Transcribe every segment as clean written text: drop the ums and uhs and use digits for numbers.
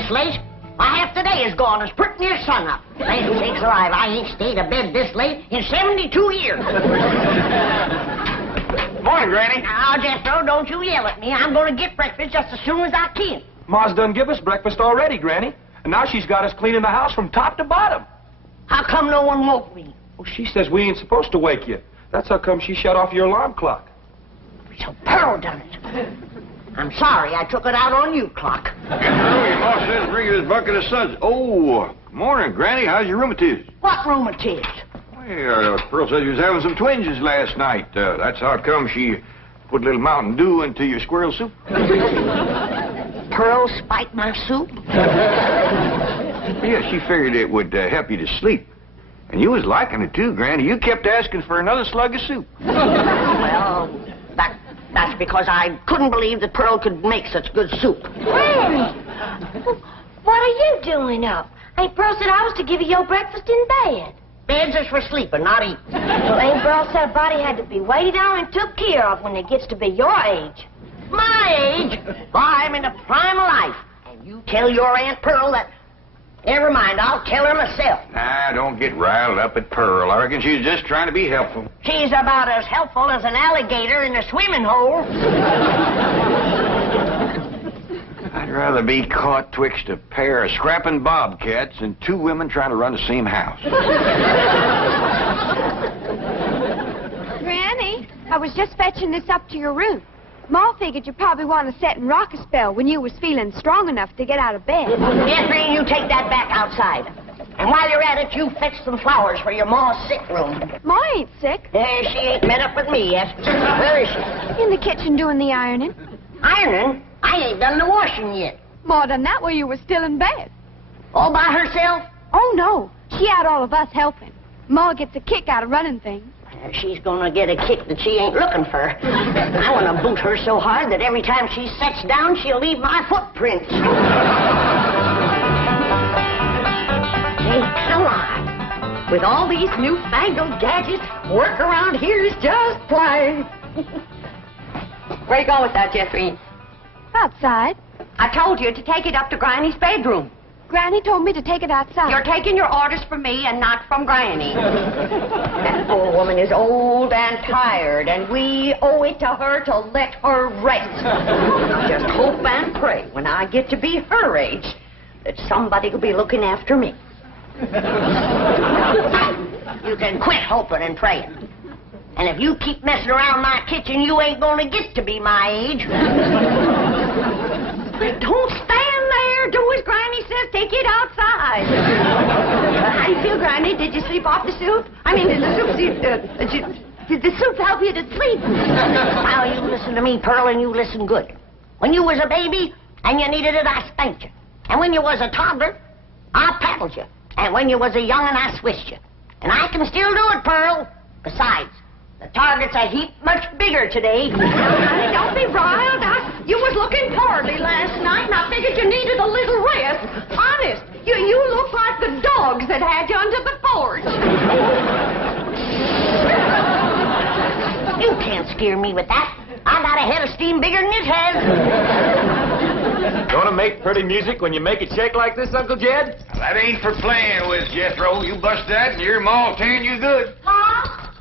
this late. My half the day is gone. It's pretty near sunup. Land sakes alive, I ain't stayed abed this late in 72 years. Morning, Granny. Now, Jethro, don't you yell at me. I'm going to get breakfast just as soon as I can. Ma's done give us breakfast already, Granny. And now she's got us cleaning the house from top to bottom. How come no one woke me? Well, she says we ain't supposed to wake you. That's how come she shut off your alarm clock. So Pearl done it. I'm sorry I took it out on you, Clock. Your ma says bring you this bucket of suds. Oh, morning, Granny. How's your rheumatiz? What rheumatiz? Well, Pearl said you was having some twinges last night. That's how come she put a little Mountain Dew into your squirrel soup. Pearl spiked my soup? Yeah, she figured it would help you to sleep. And you was liking it, too, Granny. You kept asking for another slug of soup. Well, that's because I couldn't believe that Pearl could make such good soup. Granny, what are you doing up? Ain't Pearl said I was to give you your breakfast in bed. Beds is for sleeping, not eating. Well, ain't Pearl said a body had to be waited on and took care of when it gets to be your age? My age? Why, I'm in the prime of life. And you tell your Aunt Pearl that... Never mind, I'll tell her myself. Nah, don't get riled up at Pearl. I reckon she's just trying to be helpful. She's about as helpful as an alligator in a swimming hole. I'd rather be caught twixt a pair of scrapping bobcats than two women trying to run the same house. Granny, I was just fetching this up to your room. Ma figured you probably want to sit and rock a spell when you was feeling strong enough to get out of bed. Jeffrey, you take that back outside. And while you're at it, you fetch some flowers for your ma's sick room. Ma ain't sick. She ain't met up with me yet. Where is she? In the kitchen doing the ironing. Ironing? I ain't done the washing yet. Ma done that while you was still in bed. All by herself? Oh, no. She had all of us helping. Ma gets a kick out of running things. She's gonna get a kick that she ain't looking for. I want to boot her so hard that every time she sits down, she'll leave my footprints. Hey, come on. With all these newfangled gadgets, work around here is just plain. Where you going with that, Jeffrey? Outside. I told you to take it up to Granny's bedroom. Granny told me to take it outside. You're taking your orders from me and not from Granny. That poor woman is old and tired, and we owe it to her to let her rest. Just hope and pray when I get to be her age that somebody will be looking after me. You can quit hoping and praying. And if you keep messing around my kitchen, you ain't gonna get to be my age. Don't stand there. Do as Granny says. Take it outside. How do you feel, Granny? Did you sleep off the soup? I mean, did the soup help you to sleep? Now, you listen to me, Pearl, and you listen good. When you was a baby and you needed it, I spanked you. And when you was a toddler, I paddled you. And when you was a young'un, I swished you. And I can still do it, Pearl. Besides, the target's a heap much bigger today. Honey, don't be riled. You was looking poorly last night, and I figured you needed a little rest. Honest, you look like the dogs that had you under the porch. You can't scare me with that. I got a head of steam bigger than it has. Gonna make pretty music when you make it shake like this, Uncle Jed? That ain't for playing with, Jethro. You bust that and your ma'll tearing you good. Pa,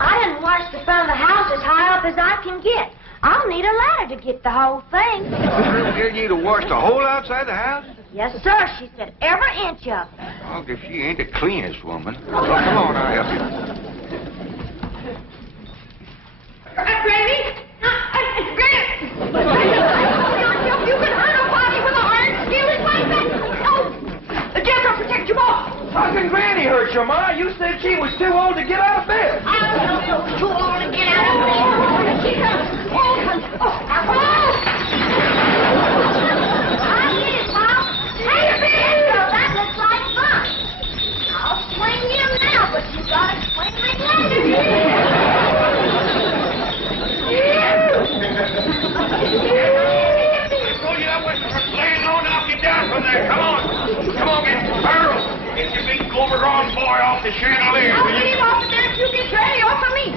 I didn't wash the front of the house as high up as I can get. I'll need a ladder to get the whole thing. Did you to wash the whole outside the house? Yes, sir. She said every inch of it. Oh, if she ain't the cleanest woman. Well, come on, I'll help you. Granny? Granny! You can hurt a body with an iron skillet like that? Oh! Jethro, protect your ball! How can Granny hurt you, Ma? You said she was too old to get out of bed. I don't know you was too old to get out of bed. I get it, Pop. Hey, Bill, that looks like fun. I'll swing you now, but you gotta swing me later. I'll get down from there. Come on. Come on, get Pearl. Get your big overgrown boy off the chandelier. I'll get him off there if you get Granny off of me.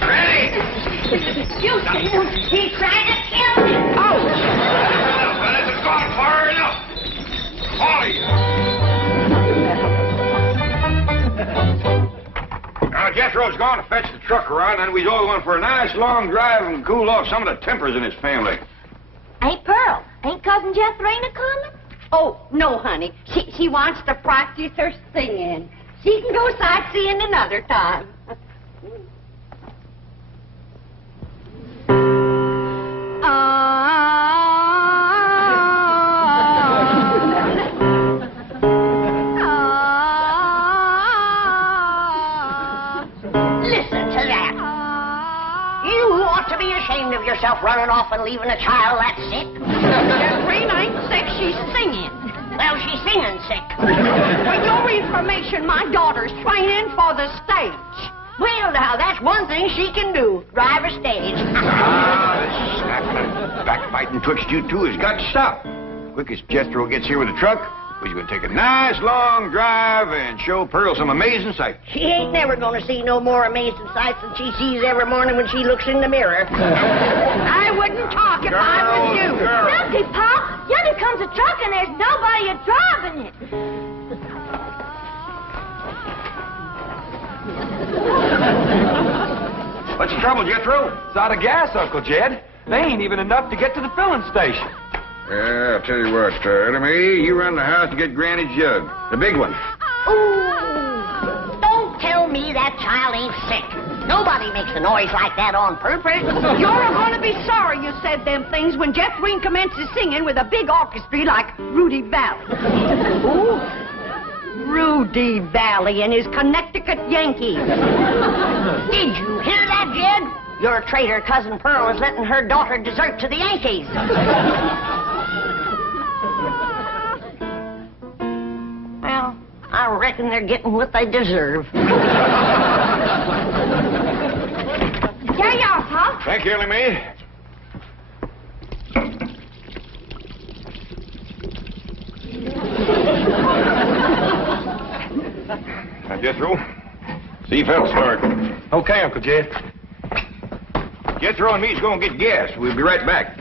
Granny! You see him? He tried to kill me. Oh! Jethro's gone to fetch the truck around, and we's all going for a nice long drive and cool off some of the tempers in his family. Hey, Pearl, ain't Cousin Jethrina coming? Oh, no, honey. She wants to practice her singing. She can go sightseeing another time. Listen to that. You ought to be ashamed of yourself running off and leaving a child that sick. Jethrina ain't sick, she's singing. Well, she's singing sick. For your information, my daughter's training for the stage. Well, now, that's one thing she can do, drive a stage. This backbiting twitched you two has got to stop. Quick as Jethro gets here with the truck, we're going to take a nice long drive and show Pearl some amazing sights. She ain't never going to see no more amazing sights than she sees every morning when she looks in the mirror. I wouldn't talk if I was you. Look, Pa, yonder comes a truck and there's nobody driving it. What's the trouble, Jethro? It's out of gas, Uncle Jed. They ain't even enough to get to the filling station. Yeah, I'll tell you what, Ellie, you run the house to get Granny's jug. The big one. Ooh, don't tell me that child ain't sick. Nobody makes a noise like that on purpose. You're going to be sorry you said them things when Jethrina commences singing with a big orchestra like Rudy Valley. Ooh, Rudy Valley and his Connecticut Yankees. Did you hear that, Jed? Your traitor cousin Pearl is letting her daughter desert to the Yankees. Well, I reckon they're getting what they deserve. Here you are, Pa. Thank you, Ellie Mae. Now, Jethro, see if that'll start. Okay, Uncle Jed. Jethro and me's going to get gas. We'll be right back.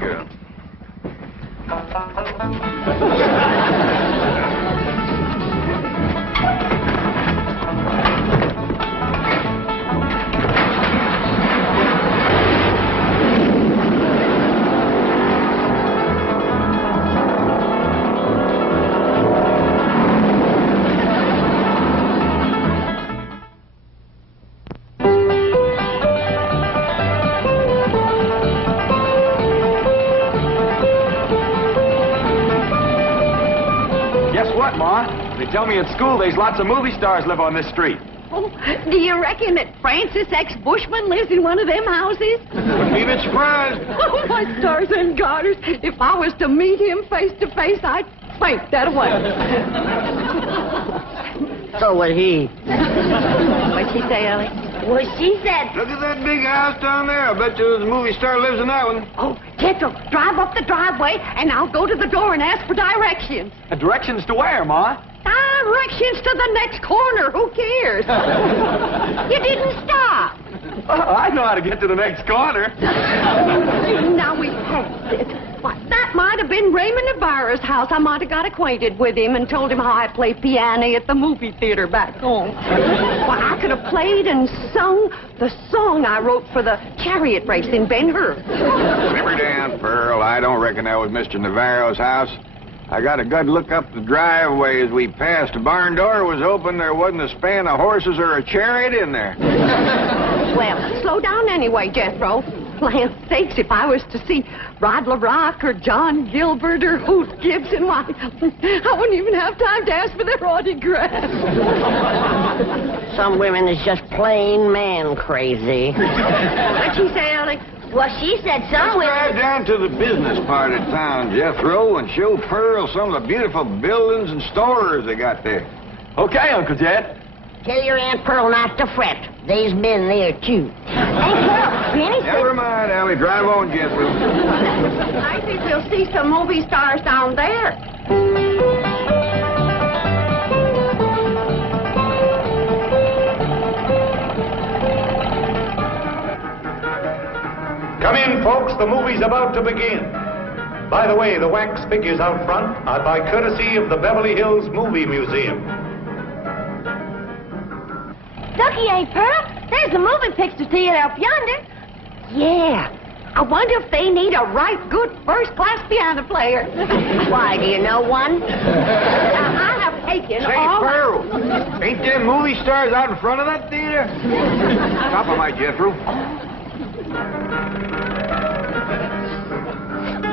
They tell me at school there's lots of movie stars live on this street. Oh, do you reckon that Francis X. Bushman lives in one of them houses? Wouldn't be a bit surprised. Oh, my stars and garters. If I was to meet him face to face, I'd faint that away. So would he. What'd she say, Ellie? Well, she said... Look at that big house down there. I bet you the movie star lives in that one. Oh, Jethro, drive up the driveway, and I'll go to the door and ask for directions. Directions to where, Ma? Directions to the next corner. Who cares? You didn't stop. I know how to get to the next corner. Now we passed it. Why, that might have been Raymond Ibarra's house. I might have got acquainted with him and told him how I play piano at the movie theater back home. Why, I could have played and sung the song I wrote for the chariot race in Ben-Hur. Simmer down, Pearl. I don't reckon that was Mr. Navarro's house. I got a good look up the driveway as we passed. The barn door was open. There wasn't a span of horses or a chariot in there. Well, slow down anyway, Jethro. Land sakes, if I was to see Rod LaRock or John Gilbert or Hoot Gibson, why, I wouldn't even have time to ask for their autographs. Some women is just plain man crazy. What'd she say, Ellie? Well, she said some Let's drive women... down to the business part of town, Jethro, and show Pearl some of the beautiful buildings and stores they got there. Okay, Uncle Jed. Tell your Aunt Pearl not to fret. They's been there, too. Hey, Pearl, Granny said... Never mind, Allie. Drive on, Jethro. I think we'll see some movie stars down there. Come in, folks. The movie's about to begin. By the way, the wax figures out front are by courtesy of the Beverly Hills Movie Museum. Ducky ain't Pearl. There's a moving picture theater up yonder. Yeah. I wonder if they need a right good first-class piano player. Why, do you know one? I have taken Say, all... Pearl, ain't them movie stars out in front of that theater? Top of my Jethro.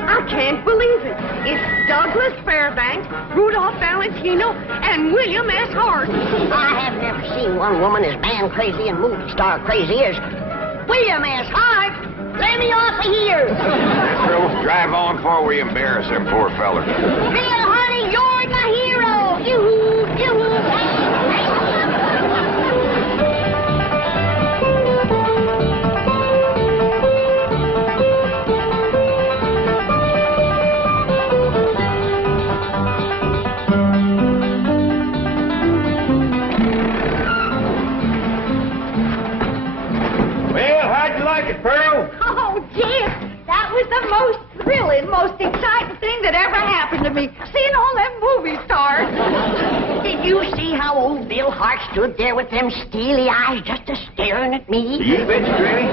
I can't believe it. It's Douglas Fairbanks, Rudolph Valentino, and William S. Hart. I have never seen one woman as man crazy and movie star crazy as William S. Hart. Let me off of here. Pearl, drive on before we embarrass them poor fellers. Bill, honey, you're my hero. Yoo-hoo, yoo-hoo. Well, how'd you like it, Pearl? Oh, Jim, that was the most thrilling, most exciting thing that ever happened to me. Seeing all them movie stars. Did you see how old Bill Hart stood there with them steely eyes just a-staring at me? You bet you, Granny.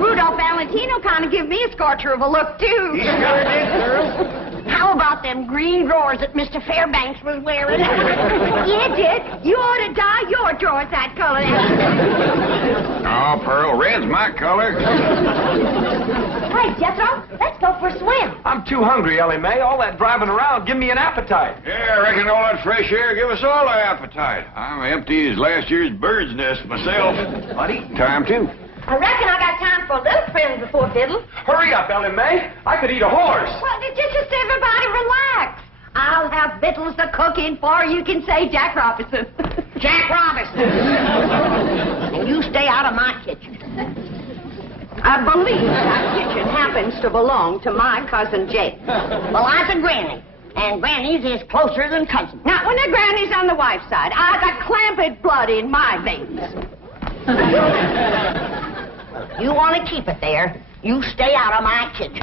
Rudolph Valentino kind of give me a scorcher of a look, too. You sure did, Pearl. How about them green drawers that Mr. Fairbanks was wearing? Yeah, Dick, you ought to dye your drawers that color. Oh, Pearl, red's my color. Hey, Jethro, let's go for a swim. I'm too hungry, Ellie Mae. All that driving around, give me an appetite. Yeah, I reckon all that fresh air give us all an appetite. I'm empty as last year's bird's nest myself. But eating time, too. I reckon I got time for a little friend before fiddle. Hurry up, Ellie Mae. I could eat a horse. Well, just everybody relax. I'll have victuals to cook in for you can say Jack Robinson. Jack Robinson. And you stay out of my kitchen. I believe that kitchen happens to belong to my cousin Jake. Well, I'm a granny. And grannies is closer than cousins. Now, when the granny's on the wife's side, I got clamped blood in my veins. You want to keep it there, you stay out of my kitchen.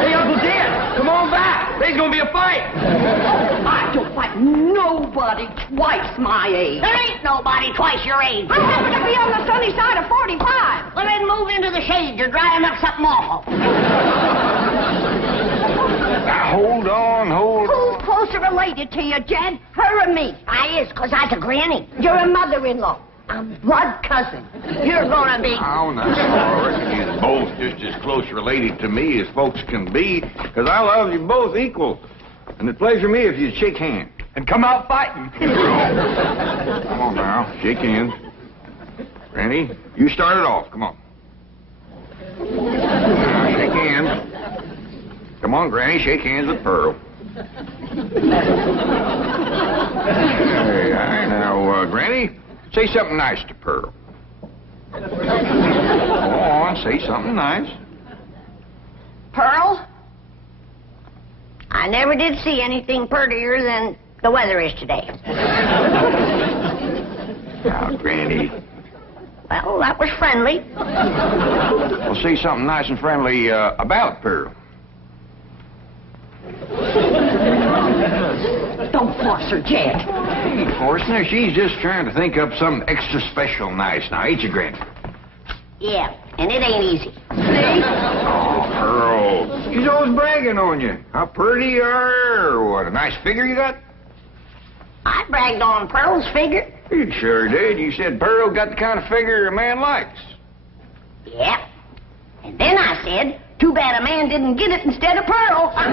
Hey, Uncle Dan, come on back. There's going to be a fight. I don't fight nobody twice my age. There ain't nobody twice your age. I happen to be on the sunny side of 45. Well, then move into the shade. You're drying up something awful. Now, hold on. Who's closer related to you, Jed? Her or me? I is, 'cause I's a granny. You're a mother-in-law. I'm blood cousin. You're gonna be... Oh, no. I reckon you're both just as close related to me as folks can be, 'cause I love you both equal. And it'd pleasure me if you'd shake hands. And come out fighting. Come on now, shake hands. Granny, you start it off. Come on. Now, shake hands. Come on, Granny, shake hands with Pearl. Hey, now, Granny, say something nice to Pearl. Go on, say something nice. Pearl? I never did see anything prettier than the weather is today. Now, Granny. Well, that was friendly. Well, say something nice and friendly about Pearl. Don't force her, Jed. Hey, Forstner, she's just trying to think up something extra special nice now, ain't you, Granny? Yeah, and it ain't easy. See? Oh, Pearl. She's always bragging on you. How pretty you are, or what a nice figure you got. I bragged on Pearl's figure. You sure did. You said Pearl got the kind of figure a man likes. Yeah. And then I said, too bad a man didn't get it instead of Pearl. I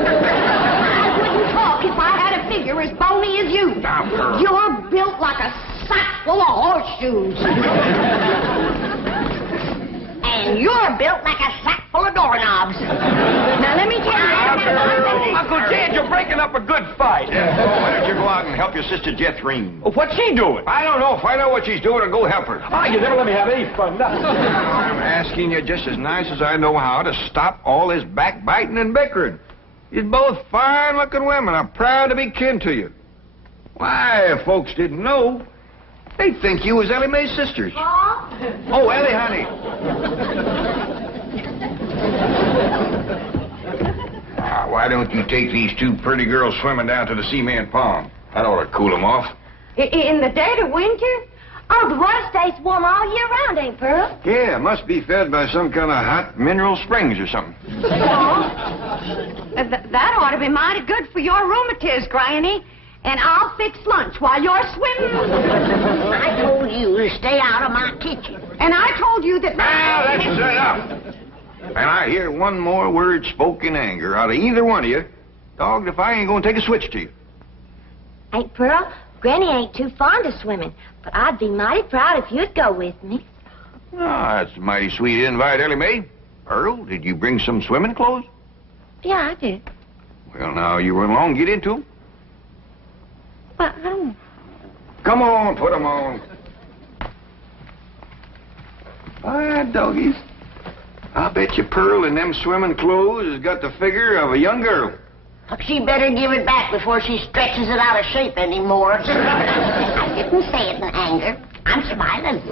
wouldn't talk if I had a figure as bony as you. Now, Pearl. You're built like a sack full of horseshoes. And you're built like a sack full of doorknobs. Now, let me tell you... Uncle Dan, you're breaking up a good fight. Yeah, why don't you go out and help your sister Jethrine? Oh, what's she doing? I don't know. Find out what she's doing and go help her. Ah, you never let me have any fun. I'm asking you just as nice as I know how to stop all this backbiting and bickering. You're both fine-looking women. I'm proud to be kin to you. Why, if folks didn't know, they'd think you was Ellie Mae's sisters. Oh, Ellie, honey. Now, why don't you take these two pretty girls swimming down to the cement pond? That ought to cool them off. In the dead of winter? Oh, the water stays warm all year round, ain't Pearl? Yeah, it must be fed by some kind of hot mineral springs or something. That ought to be mighty good for your rheumatiz, Granny. And I'll fix lunch while you're swimming. I told you to stay out of my kitchen. And I told you that... Now, that's enough. And I hear one more word spoke in anger out of either one of you, dogged if I ain't gonna take a switch to you. Ain't Pearl? Granny ain't too fond of swimming, but I'd be mighty proud if you'd go with me. Oh, that's a mighty sweet invite, Ellie Mae. Earl, did you bring some swimming clothes? Yeah, I did. Well, now, you run along, get into them. But I don't... Come on, put them on. All right, doggies. I bet you Pearl in them swimming clothes has got the figure of a young girl. She better give it back before she stretches it out of shape anymore. I didn't say it in anger. I'm smiling.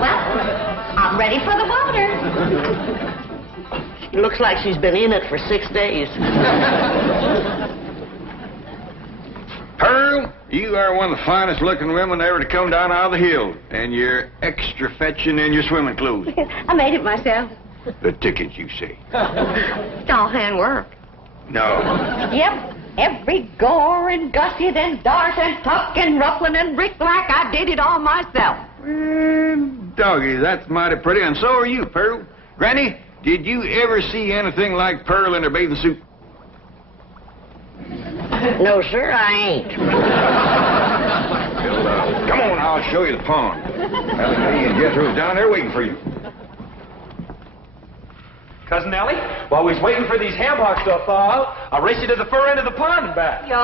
Well, I'm ready for the water. It looks like she's been in it for 6 days. Pearl, you are one of the finest looking women ever to come down out of the hill. And you're extra fetching in your swimming clothes. I made it myself. The tickets, you say? It's all handwork. No. Yep. Every gore and gusset and dart and tuck and ruffling and brick-black, I did it all myself. Doggy, that's mighty pretty, and so are you, Pearl. Granny, did you ever see anything like Pearl in her bathing suit? No, sir, I ain't. Well, come on, I'll show you the pond. Ellie Mae and Jethro's down there waiting for you. Cousin Ellie, while we was waiting for these ham hocks to thaw out, I'll race you to the fur end of the pond and back. Yo,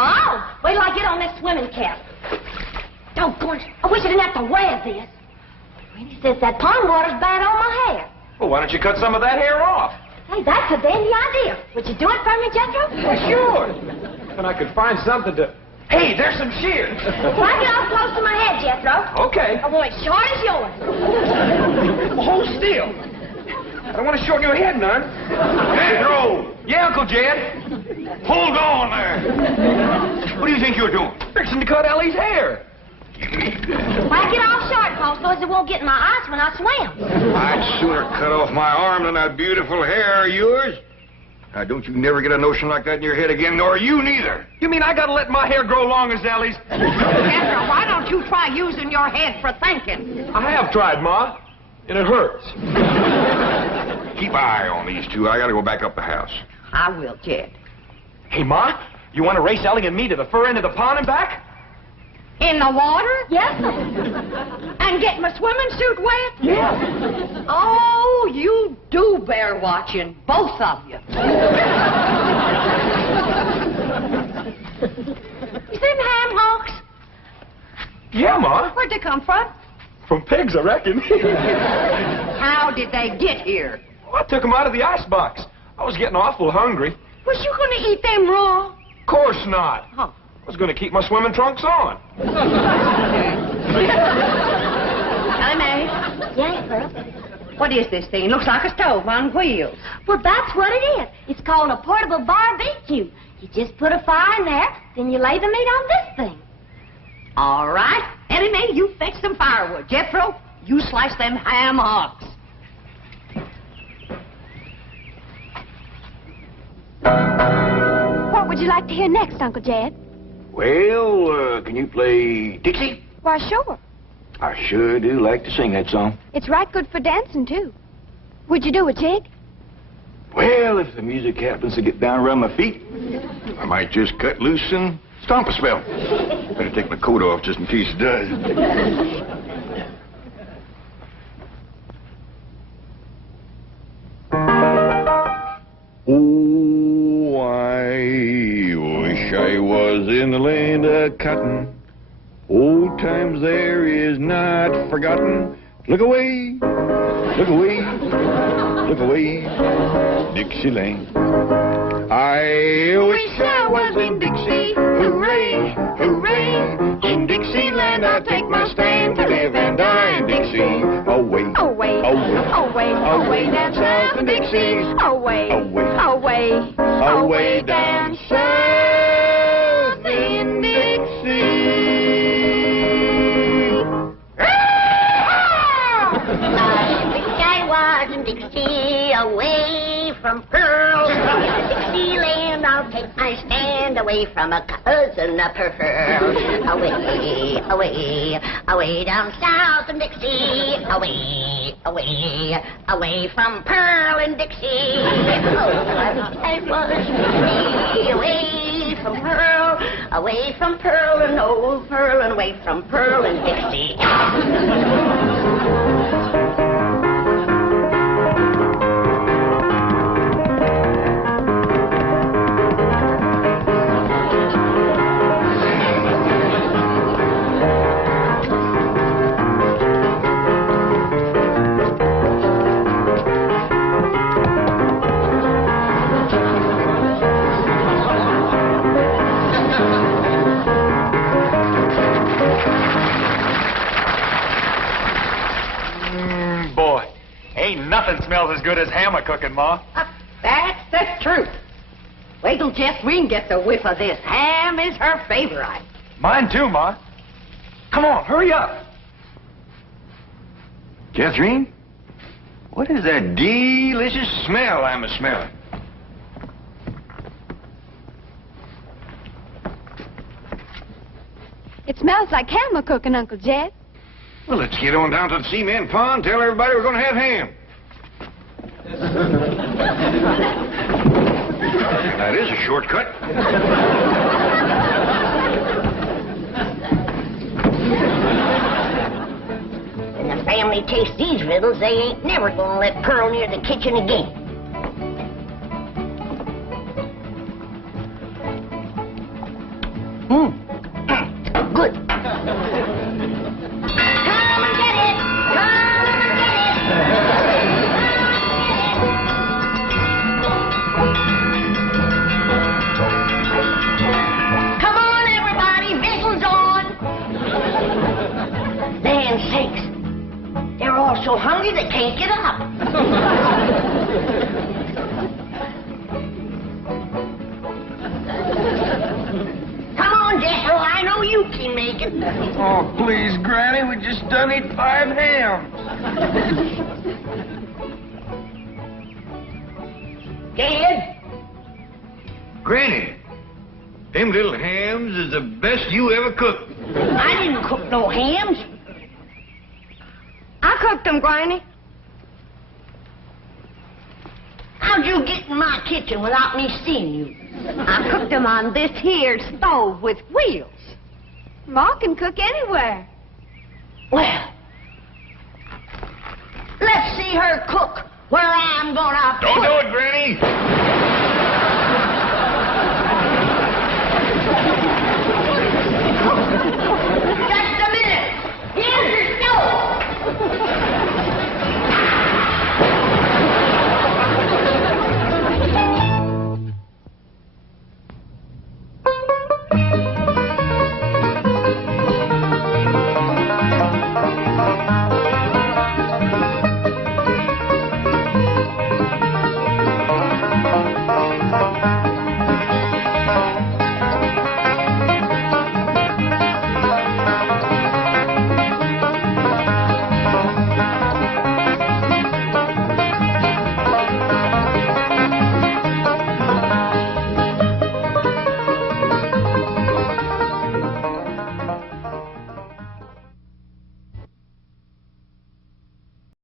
wait till I get on this swimming cap. Doggone it. I wish I didn't have to wear this. Randy says that pond water's bad on my hair. Well, why don't you cut some of that hair off? Hey, that's a dandy idea. Would you do it for me, Jethro? Well, sure. Then I could find something to... Hey, there's some shears. Why get off close to my head, Jethro? Okay. I want it short as yours. Well, hold still. I don't want to shorten your head none. Jethro! Yeah, Uncle Jed. Hold on there. What do you think you're doing? Fixing to cut Ellie's hair. Why get off short, Paul, so as it won't get in my eyes when I swim? I'd sooner cut off my arm than that beautiful hair of yours. Now, don't you never get a notion like that in your head again, nor you neither. You mean I gotta let my hair grow long as Ellie's? Jethro, why don't you try using your head for thinking? I have tried, Ma, and it hurts. Keep an eye on these two. I gotta go back up the house. I will, Jed. Hey, Ma, you want to race Ellie and me to the fur end of the pond and back? In the water? Yes. And get my swimming suit wet? Yeah. Oh, you do bear watching, both of you. You see them ham hocks? Yeah, Ma. Where'd they come from? From pigs, I reckon. How did they get here? Well, I took them out of the icebox. I was getting awful hungry. Was you going to eat them raw? Of course not. Huh. I was going to keep my swimming trunks on. Ellie Mae, Yes, Pearl. what is this thing? Looks like a stove on wheels. Well, that's what it is. It's called a portable barbecue. You just put a fire in there, then you lay the meat on this thing. All right. Ellie Mae, you fetch some firewood. Jethro, you slice them ham hocks. What would you like to hear next, Uncle Jed? Well, can you play Dixie? Why, sure. I sure do like to sing that song. It's right good for dancing, too. Would you do a jig? Well, if the music happens to get down around my feet, I might just cut loose and stomp a spell. Better take my coat off just in case it does. Oh, I wish I was in the land of cotton. Old times there is not forgotten. Look away, look away, look away, Dixieland. I wish I was in Dixie, hooray, hooray. In Dixieland I take my stand to live and die in Dixie. Away, Away, Away down south in Dixie. Away down south in Dixie. I was in Dixie, away from Pearl. Dixieland, I'll take my stand, away from a cousin of Pearl. Away down south in Dixie. Away from Pearl and Dixie. Oh, I was in Dixie, away from Pearl and old Pearl, and away from Pearl and Dixie. Boy, ain't nothing smells as good as hammer cooking, Ma. That's the truth. Wait till Jeffreen gets a whiff of this. Ham is her favorite. Mine too, Ma. Come on, hurry up. Catherine, what is that delicious smell I'm a-smelling? It smells like hammer cooking, Uncle Jed. Well, let's get on down to the cement pond, tell everybody we're going to have ham. That is a shortcut. When the family tastes these riddles, they ain't never gonna let Pearl near the kitchen again. Good. Come and get it! Come and get it! Come on, everybody! Whistle's on! Land sakes! They're all so hungry they can't get up. Come on, Jethro, I know you can make it. Oh, please, Granny, we just done eat 5 hams. Dad? Granny, them little hams is the best you ever cooked. I didn't cook no hams. I cooked them, Granny. How'd you get in my kitchen without me seeing you? I cooked them on this here stove with wheels. Ma can cook anywhere. Well, let's see her cook where I'm gonna Don't put do it, Granny.